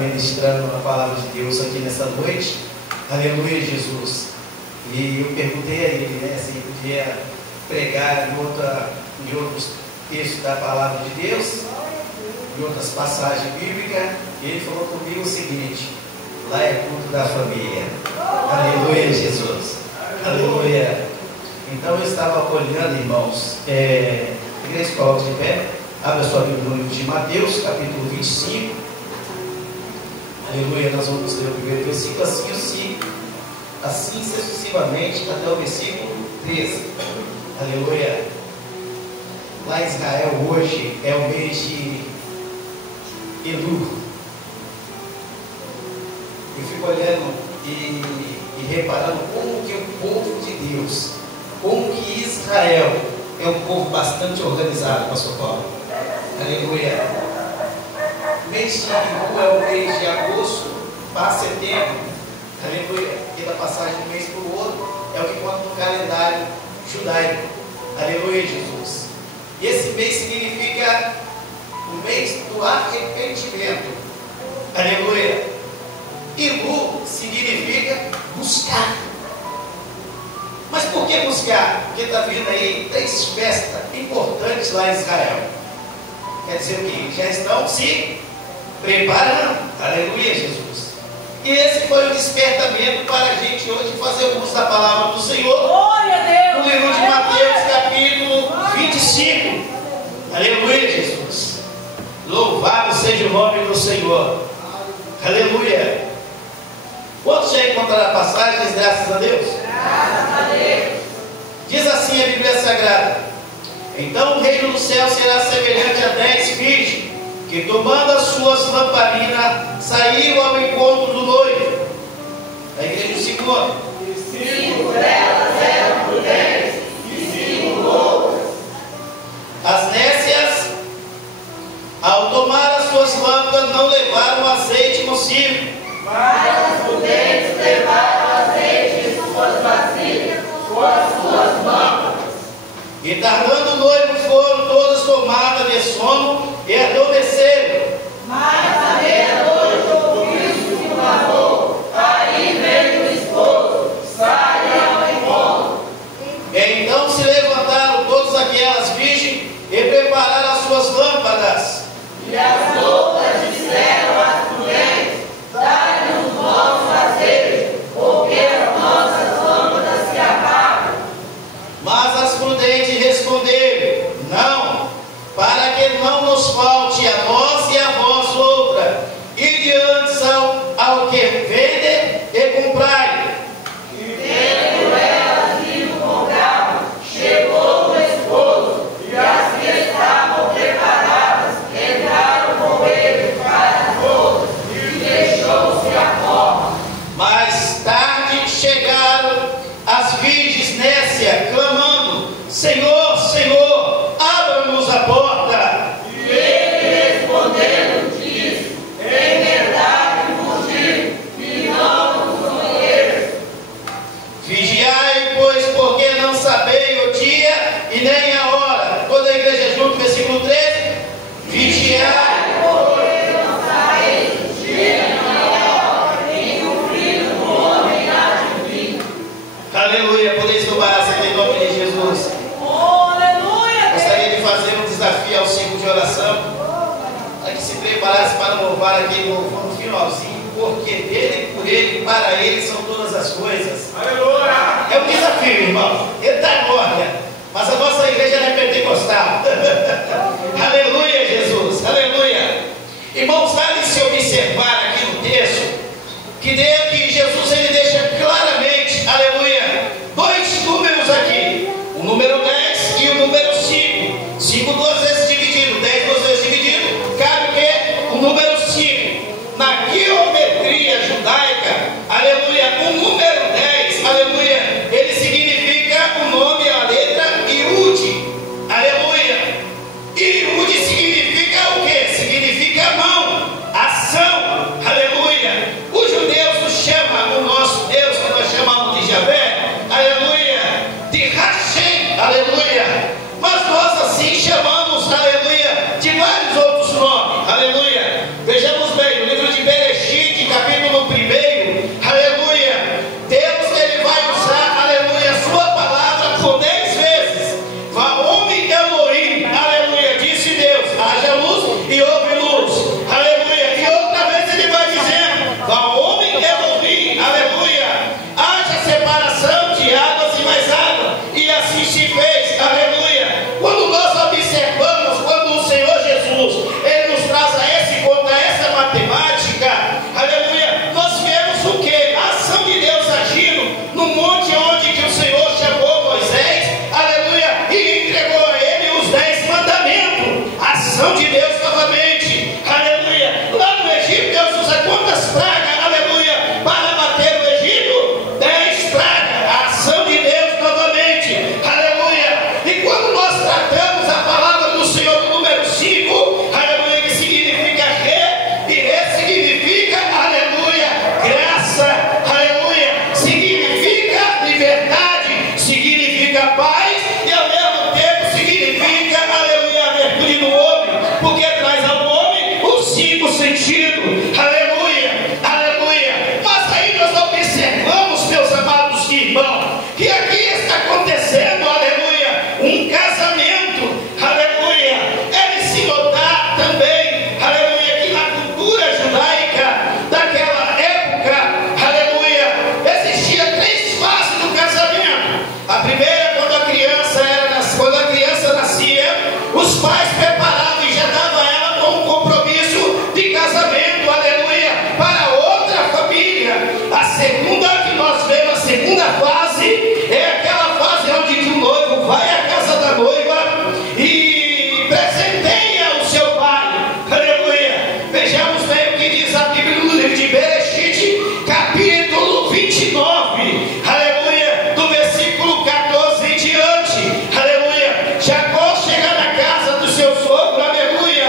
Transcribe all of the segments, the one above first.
ministrando a palavra de Deus aqui nessa noite. Aleluia, Jesus. E eu perguntei a ele, né, se ele podia pregar em outros textos da palavra de Deus, em outras passagens bíblicas. E ele falou comigo o seguinte: lá é culto da família. Aleluia, Jesus. Aleluia. Então eu estava olhando, irmãos, igreja, coloque de pé, abre a sua Bíblia no livro de Mateus, capítulo 25. Aleluia, nós vamos ler o primeiro versículo, assim sucessivamente até o versículo 13. Aleluia. Lá em Israel hoje é o mês de Elul. Eu fico olhando e reparando como que o povo de Deus, como que Israel é um povo bastante organizado, pastor Paulo. Aleluia. Mês de Elul é o mês de agosto para setembro. Aleluia. E da passagem de um mês para o outro é o que conta no calendário judaico. Aleluia, Jesus. E esse mês significa o mês do arrependimento. Aleluia. Elul significa buscar. Mas por que buscar? Porque está vindo aí 3 festas importantes lá em Israel. Quer dizer o quê? Já estão se preparando. Aleluia, Jesus. E esse foi o despertamento para a gente hoje fazer o uso da palavra do Senhor. Glória a Deus. No livro de Mateus, capítulo 25. Aleluia, Jesus. Louvado seja o nome do Senhor. Aleluia. Quantos já encontraram passagens, graças a Deus? Graças a Deus. Diz assim a Bíblia Sagrada: então o reino do céu será semelhante a 10 virgens, que tomando as suas lamparinas, saíram ao encontro do noivo. A igreja do segundo. E 5 delas eram prudentes, e 5 loucas. As nécias, ao tomar as suas lâmpadas, não levaram azeite consigo. Mas as prudentes levaram azeite em suas vasilhas, com as suas lâmpadas. E tardando o noivo, foram todas tomadas de sono e adormeceram. Mas à meia-noite ouviu-se um clamor: aí vem o esposo, saiam ao encontro. Então se levantaram todas aquelas virgens e prepararam as suas lâmpadas. E as outras disseram às prudentes: dai-nos o nosso azeite, porque as nossas lâmpadas se apagam. Mas as prudentes responderam: não, para que não nos falte a nós e a vós outra, e diante ao que vende e comprai. E tendo elas ido comprar, chegou o esposo, e as que estavam preparadas entraram com ele para as outras, e fechou-se a porta. Mais tarde chegaram as virgens nécias, clamando: Senhor, Senhor, abra-nos a porta. E ele respondendo disse: em verdade vos digo, que não vos conheço. Vigiai, pois, porque não sabeis o dia e nem a hora. Toda a igreja junto, versículo 13. Vigiai, porque não sabeis o dia nem a hora em que o Filho do Homem há de vir. Aleluia, podeis louvar a em nome de Jesus. Aleluia. Gostaria de fazer um desafio ao ciclo de oração, para que se preparasse para louvar aqui no finalzinho, porque dele, por ele, para ele são todas as coisas. Aleluia. É um desafio, irmão. Ele está glória, mas a nossa igreja não é pentecostal. Aleluia, Jesus. Aleluia. Irmãos, vale se observar aqui no texto que Jesus ele deixa claramente, aleluia, 2 números aqui: o número 10 e o número 5. 5 2 vezes dividido, 10 2 vezes dividido, cabe o quê? O número 5. Na geometria judaica, aleluia, o número 10, aleluia, ele significa o nome, a letra Iud, aleluia. E Iud significa o quê? Significa mão, ação, aleluia. Os judeus nos chamam, o nosso Deus, que nós chamamos de Javé, aleluia, de Hashem, aleluia. Mas nós assim chamamos, aleluia, de vários outros nomes, aleluia. Vejamos bem, no livro de Bereshit, comprometido, aleluia, aleluia. Mas aí nós observamos, meus amados irmãos, que aqui está acontecendo, aleluia, um casamento, aleluia. É de se notar também, aleluia, que na cultura judaica daquela época, aleluia, existia 3 fases do casamento. A primeira, quando a criança nascia, os pais preparavam e já davam a ela como compromisso de casamento, aleluia, para outra família. A segunda que nós vemos, a segunda fase, é aquela fase onde o noivo vai à casa da noiva e presenteia o seu pai, aleluia. Vejamos bem o que diz a Bíblia no livro de Bereshit, capítulo 29, aleluia, do versículo 14 em diante, aleluia. Jacó chega na casa do seu sogro, aleluia,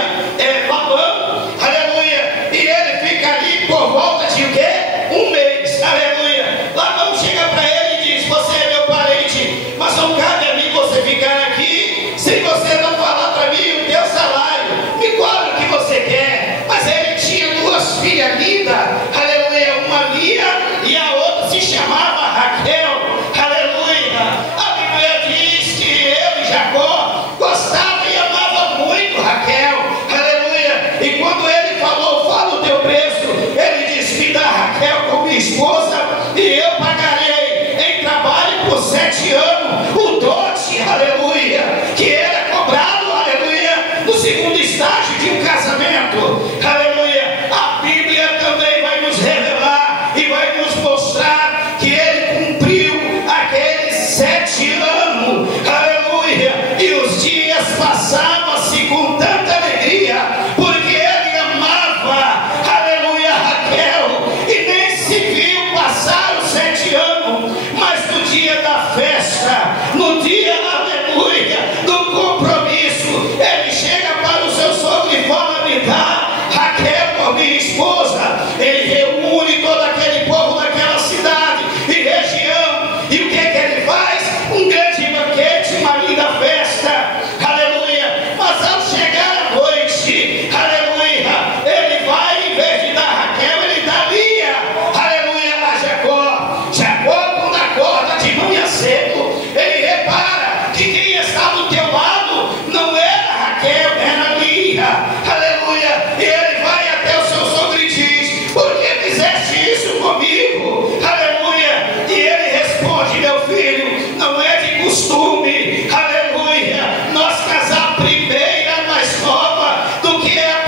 Labão, aleluia, e ele fica ali por volta de o quê? 1 mês, aleluia. Labão chega para ele e diz: você é meu parente, mas não cabe a mim você ficar aqui se você não falar para mim o teu salário, me cobra o que você quer. Mas ele tinha 2 filhas lindas, aleluia, uma Lia e a outra se chamava Raquel, aleluia. A Bíblia diz que ele, Jacó, gostava e amava muito Raquel, aleluia. E quando ele falou: fala o teu preço, ele disse: me dá Raquel como minha esposa e eu pagarei em trabalho por 7 anos o dote, aleluia, que era cobrado, aleluia, no segundo estágio de um casamento, aleluia. A Bíblia também vai nos revelar e vai nos mostrar que ele cumpriu aqueles 7 anos, aleluia, e os dias passavam-se com tanta alegria, porque ele amava, aleluia, Raquel, e nem se viu passar os 7 anos, mas no dia da festa, no dia, aleluia, do compromisso, ele chega para o seu sogro e fala: me dá Raquel por minha esposa. Ele reúne todo aquele povo daquela cidade e região, e o que ele faz? Um grande banquete, uma linda festa, aleluia. Mas ao chegar à noite, aleluia, ele vai, em vez de dar Raquel, ele dá Lia, aleluia, a Jacó. Jacó, quando acorda de manhã cedo, ele repara que quem está do teu lado não era Raquel, era Lia, aleluia. E ele vai até o seu sogro e diz: por que fizeste isso comigo, aleluia? E ele responde: meu filho, não é de costume, aleluia, nós casar primeira mais nova do que a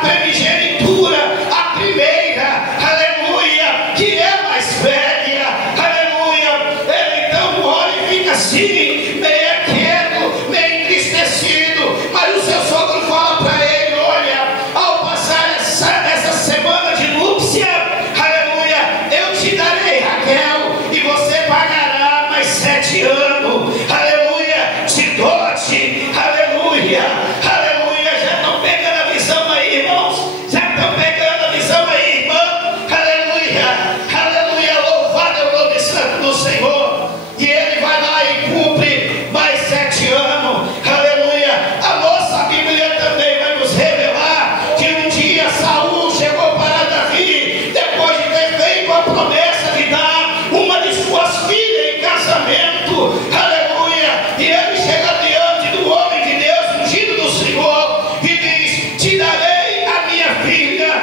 primogenitura, a primeira, aleluia, que é mais velha, aleluia. Ele então olha e fica assim, meio quieto, meio entristecido, mas o seu sogro fala para ele: olha, ao passar essa semana de núpcia, aleluia, eu te darei Raquel e você pagará mais 7 anos, aleluia, de dote, aleluia, aleluia. Já estão pegando a visão aí, irmãos? Já estão pegando a visão aí, irmão? Aleluia, aleluia, louvado é o nome santo do Senhor. E ele vai lá e cumpre mais 7 anos, aleluia. A nossa Bíblia também vai nos revelar que um dia Saul chegou para Davi, depois de ter feito a promessa de dar uma de suas filhas em casamento, aleluia. E ele chega diante do homem de Deus, ungido do Senhor, e diz: te darei a minha filha,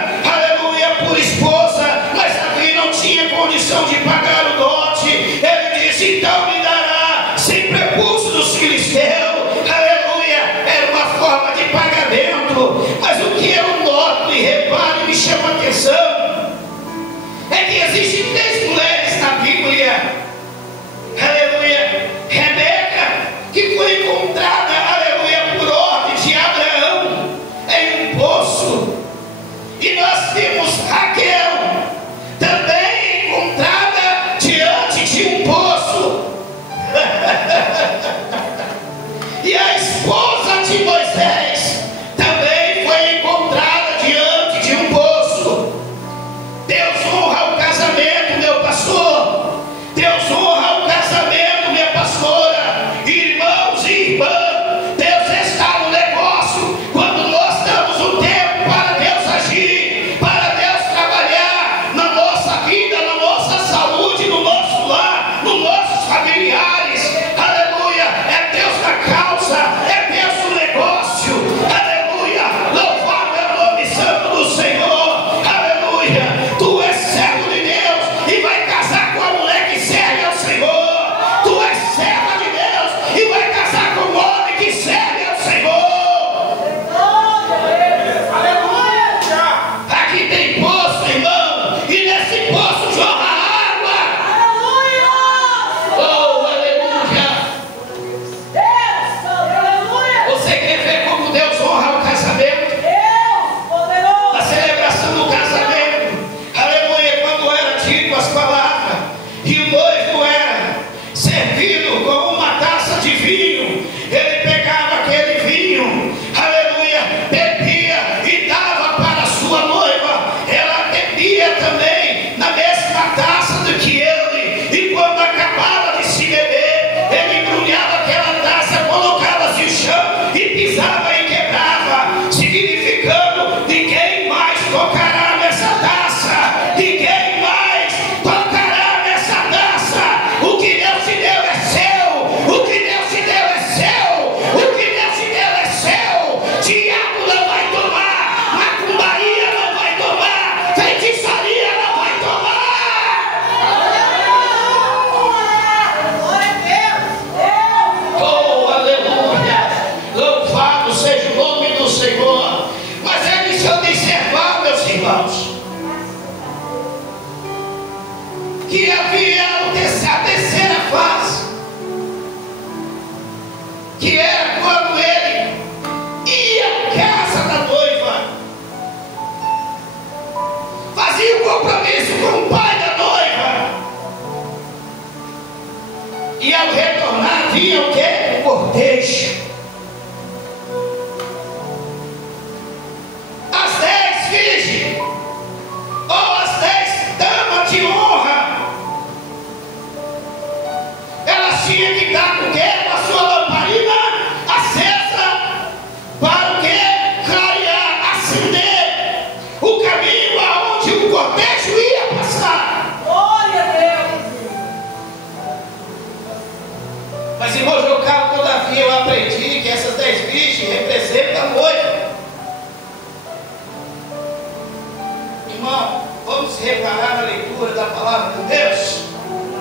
irmão, vamos reparar na leitura da palavra de Deus.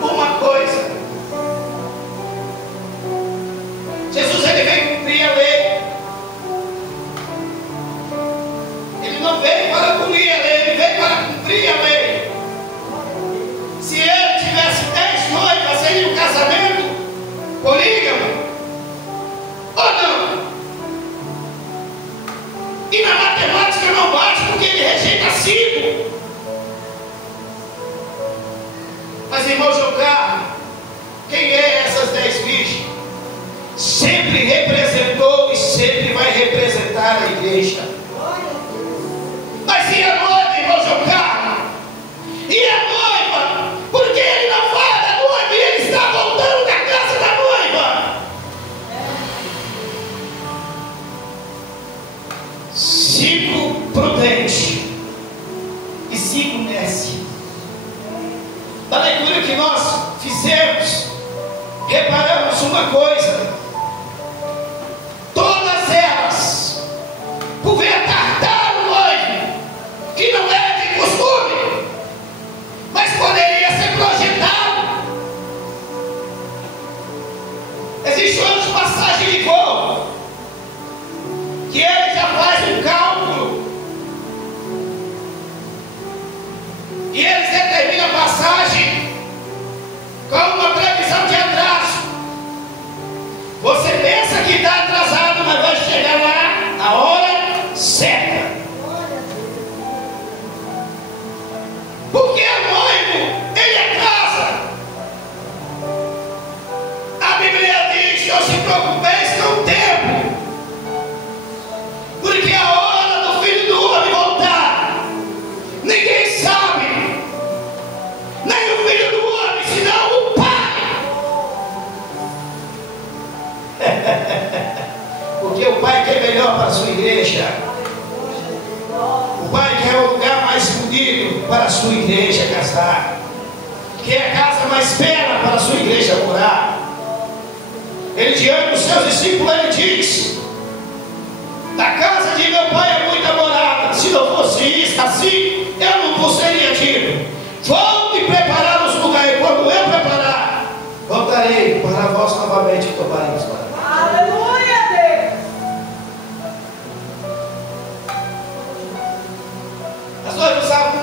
Uma coisa: Jesus, ele veio cumprir a lei. Ele não veio para abolir a lei, ele veio para cumprir a lei. Se ele tivesse 10 noivas, seria um casamento polígamo ou não? E na matemática não bate, porque ele rejeita 5. Mas, irmão Jocar, quem é essas 10 virgens? Sempre representou e sempre vai representar a igreja. Mas e a noiva, irmão Jocar? E a noiva? Porque ele não fala da noiva e ele está voltando da casa da noiva. 5 prudentes e 5 nesse. Da leitura que nós fizemos, reparamos uma coisa: todas elas, por ver tartar o noivo, que não é de costume, mas poderia ser projetado. Existe uma passagem de voo, que ele já faz um cálculo, e eles determinam a passagem com uma previsão de atraso. Você pensa que está atrasado, mas vai chegar lá na hora certa. Porque o noivo, ele atrasa. A Bíblia diz: não se preocupeis com o tempo, porque a hora do Filho do Homem voltar, ninguém sabe, nem o Filho do Homem, senão o Pai. Porque o Pai quer melhor para a sua igreja. O Pai quer o lugar mais bonito para a sua igreja casar, quer a casa mais bela para a sua igreja morar. Ele, diante dos seus discípulos, ele diz: da casa de meu Pai é muita morada. Se não fosse isso assim, eu não vos teria dito: vou me preparar os lugares. Quando eu preparar, voltarei para vós novamente e tomaremos para. Aleluia, Deus. As noivas usavam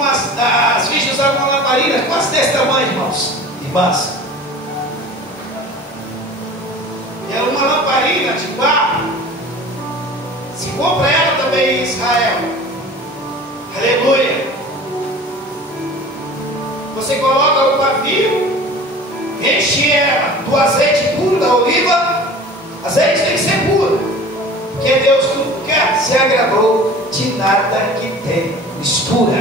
as virgens usavam uma lamparina quase desse tamanho, irmãos, irmãs. É uma lamparina de barro. Se compra ela também em Israel. Aleluia. Você coloca o pavio, enche ela do azeite puro da oliva. Azeite tem que ser puro, porque Deus nunca se agradou de nada que tem mistura.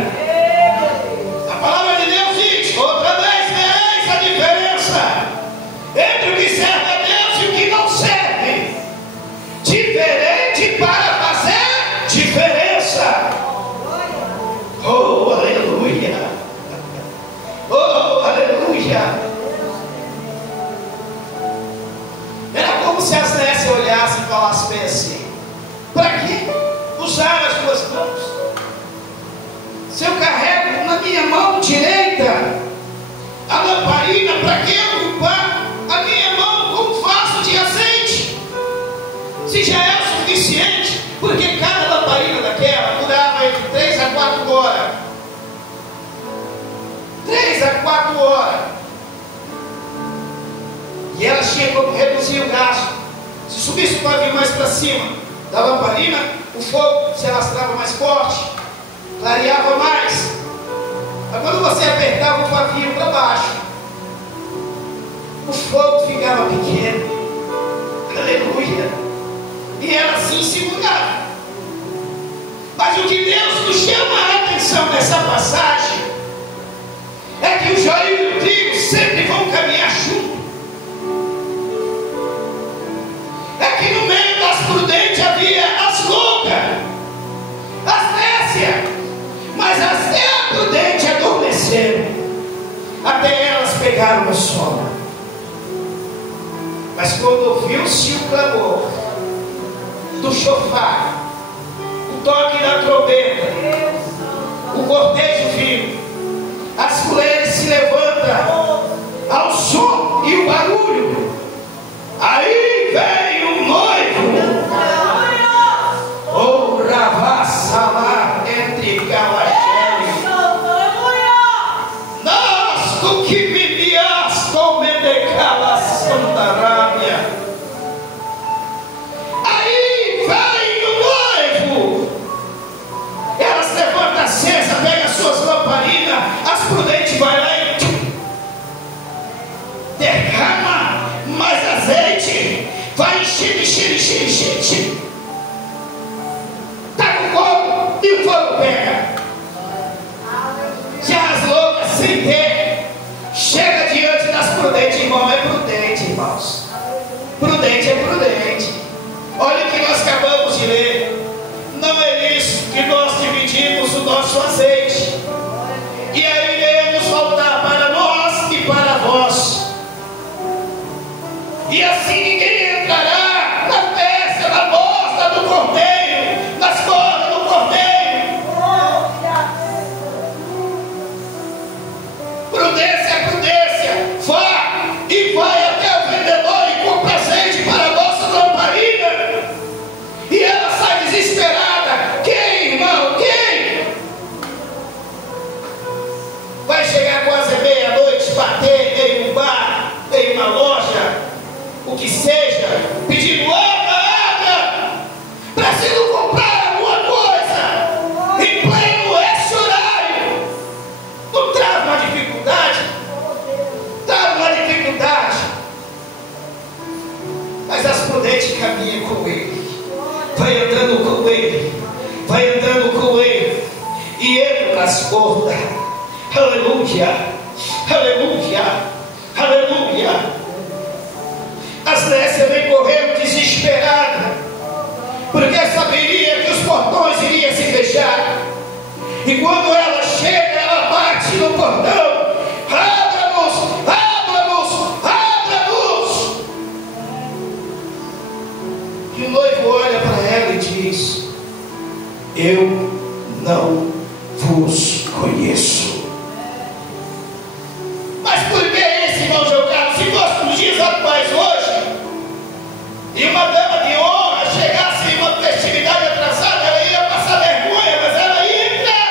A palavra de Deus diz: outra vez vereis a diferença entre o que serve a Deus e o que não serve. Diferente para fazer diferença. Oh, aleluia. Oh, aleluia. Era como se as dessem olhassem e falassem bem assim: para que usar as duas mãos? Se eu carrego na minha mão direita a lamparina, para que eu ocupar a minha mão com vaso de azeite? Se já é o suficiente, porque cada lamparina daquela durava entre 3 a 4 horas. 3 a 4 horas. E ela tinha como reduzir o gasto. Se subisse o pavio mais para cima da lamparina, o fogo se alastrava mais forte, clareava mais. Mas quando você apertava o pavio para baixo, o fogo ficava pequeno. Aleluia. E ela assim segurava. Mas o que Deus nos chama a atenção nessa passagem é que o joio e o trigo sempre vão caminhar juntos. É que no meio das prudentes havia as loucas, as nécias, mas as prudentes adormeceram, até elas pegaram no sono. Mas quando ouviu-se o clamor do chofar, o toque da trombeta, o cortejo derrama mais azeite, vai enchendo, enchendo, enchendo, enchendo, enchendo. Está com fogo e o fogo pega. Já as loucas sem ter, chega diante das prudentes, irmão. É prudente, irmãos. Prudente é prudente. Olha o que nós acabamos de ler. Não é isso que nós dividimos o nosso azeite, e aí iremos voltar para nós e para vós, e assim ninguém entrará na festa, na bosta do cordeiro, nas cordas do cordeiro. Prudência é prudência. Vá e vai até o vendedor e compra azeite para a vossa lamparina. E ela sai desesperada. Quem, irmão? Quem? Vai chegar quase meia-noite, bater em um bar, em uma loja, o que seja, pedindo abra, preciso comprar alguma coisa, em pleno esse horário. Não traz uma dificuldade? Traz uma dificuldade. Mas as prudentes caminham com ele, vai andando com ele, vai andando com ele, e entra nas portas. Aleluia, aleluia, aleluia. As nécias vem correndo desesperada, porque saberia que os portões iriam se fechar. E quando ela chega, ela bate no portão: abra-nos, abra-nos, abra-nos. E o noivo olha para ela e diz: eu não vos conheço. Mas por que esse, irmão João Carlos? Se fosse nos dias atuais hoje, e uma dama de honra chegasse em uma festividade atrasada, ela ia passar vergonha, mas ela ia entrar.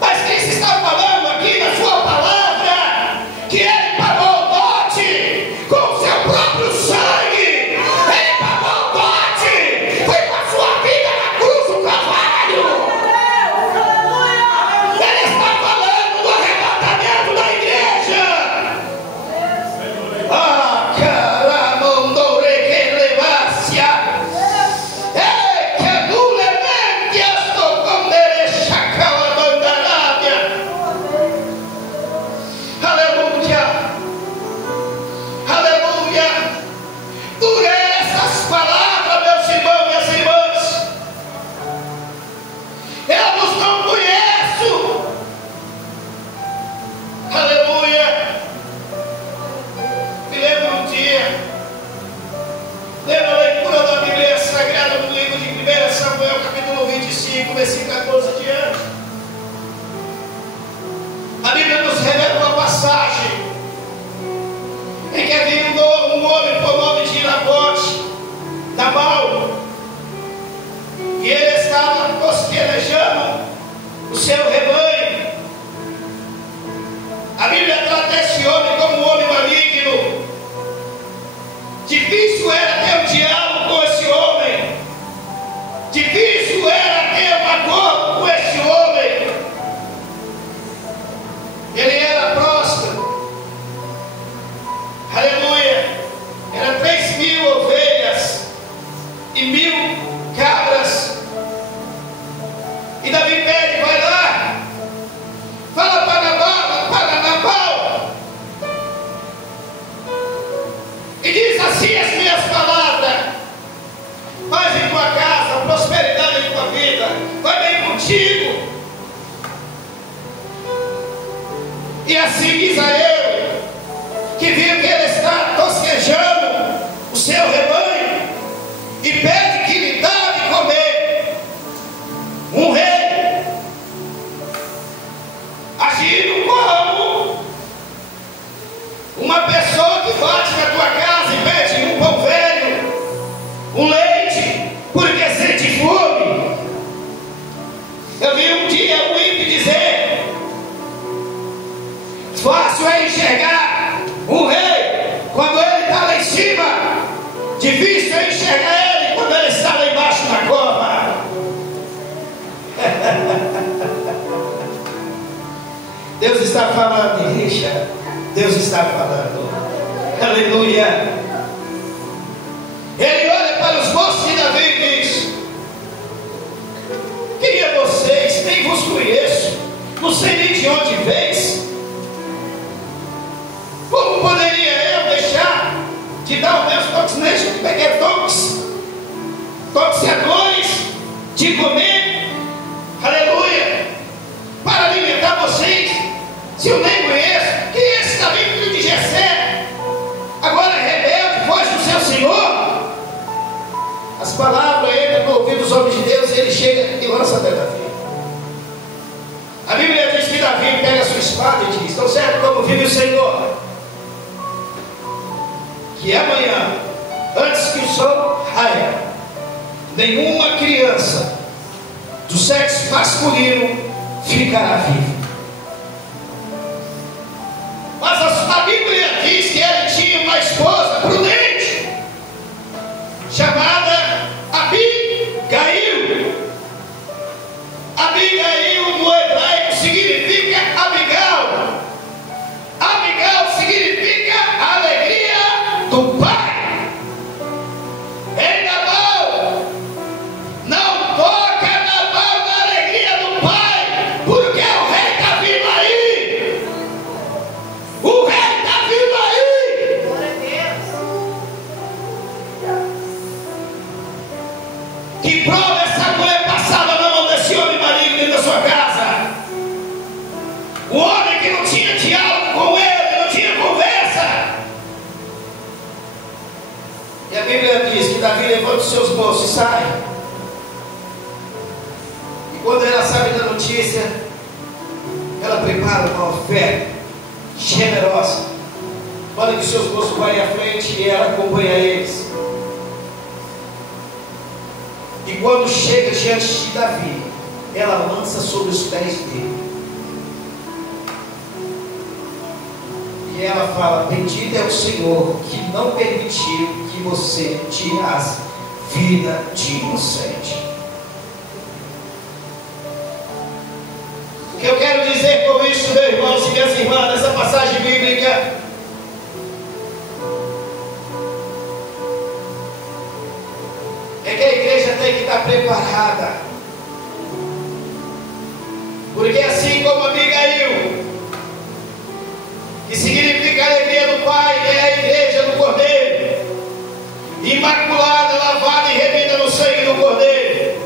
Mas quem se está falando aqui na sua palavra, que ele pagou o dote com o seu próprio sangue, ele pagou o dote, foi com a sua vida na cruz do Calvário. Ele está falando do arrebatamento da igreja. Ah, caramondore que levácia. Ei, que adulemente estou com derecha calabandarábia. Aleluia, aleluia. Por essas palavras, meus irmãos e minhas irmãs, eu vos não conheço. Aleluia. Me lembro um dia, lendo a leitura da Bíblia Sagrada no livro de 1 Samuel, capítulo 25, versículo 14 adiante. A Bíblia nos revela uma passagem em que havia um homem por nome de Nabal, e ele estava tosquenejando o seu rebanho. A Bíblia trata esse homem como um homem maligno. Difícil era ter um diálogo com esse homem, difícil era ter um acordo com esse homem. Ele era próspero, aleluia. Era 3.000 ovelhas e 1.000 cabras. E Davi pede: vai lá, fala para Nabal, e diz assim as minhas palavras: faz em tua casa, prosperidade em tua vida, vai bem contigo. E assim diz a ele, que viu que ele está tosquejando o seu rebanho, e pede que lhe dá de comer. Um rei agindo como uma pessoa que bate na tua casa e pede um pão velho, um leite, porque sente fome. Eu vi um dia um ímpio dizer: fácil é enxergar um rei quando ele está lá em cima, difícil é enxergar ele quando ele está lá embaixo na cova. Deus está falando, Richard. Deus está falando. Aleluia. Ele olha para os moços de Davi e diz: quem é vocês? Nem vos conheço, não sei nem de onde vês. Como poderia eu deixar de dar os meus toxicadores de comer, aleluia, para alimentar vocês, se eu nem conheço? Quem é esse Davi, filho de Jessé? Agora é rebelde, foge do seu Senhor. As palavras entram no ouvido dos homens de Deus e ele chega e lança até Davi. A Bíblia diz que Davi pega a sua espada e diz: tão certo como vive o Senhor, que amanhã, antes que o sol raia, nenhuma criança do sexo masculino ficará viva. Mas a Bíblia diz que ele tinha uma esposa prudente, chamada Abigail. Abigail no hebraico significa Abigail. Abigail significa alegria do pai. Ei, Nabal, não toca Nabal na alegria do pai, porque o rei está vindo aí. O rei está vindo aí. Glória a Deus. Que prova essa mulher passava na mão desse homem maligno dentro da sua casa. O homem que não tinha diálogo com ele, não tinha conversa. E a Bíblia diz que Davi levanta os seus moços e sai. E quando ela sabe da notícia, ela prepara uma oferta generosa. Manda que seus moços vão à frente e ela acompanha eles. E quando chega diante de Davi, ela lança sobre os pés dele. E ela fala: bendito é o Senhor que não permitiu que você tirasse vida de inocente. O que eu quero dizer com isso, meus irmãos e minhas irmãs, nessa passagem bíblica, é que a igreja tem que estar preparada. Porque assim como Abigail, que significa a alegria do Pai, é a igreja do Cordeiro, imaculada, lavada e remida no sangue do Cordeiro,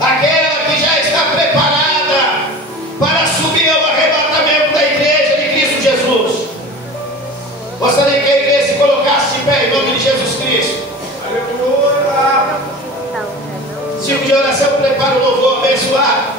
aquela que já está preparada para subir ao arrebatamento da igreja de Cristo Jesus. Gostaria que a igreja se colocasse de pé em nome de Jesus Cristo. Aleluia. Círculo de oração, prepara o louvor abençoado.